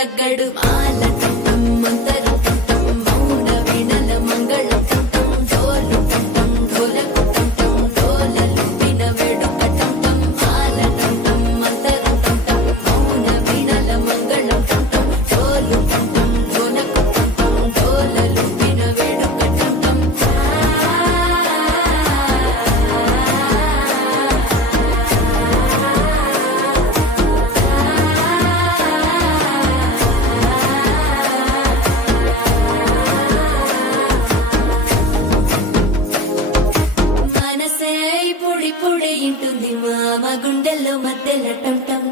తగ్గడు మాల టం మంతరు టం మౌన వీణల మంగళం టం డోలు టం డోలకు టం డోలలు విన వేడుక టం మాల టం మంతరు టం మౌన వీణల మంగళం టం డోలు టం డోలకు టం డోలలు విన వేడుక టం మనసే పొడి పొడి ఇంటుంది మామ గుండెల్లో మధ్యలో టం టం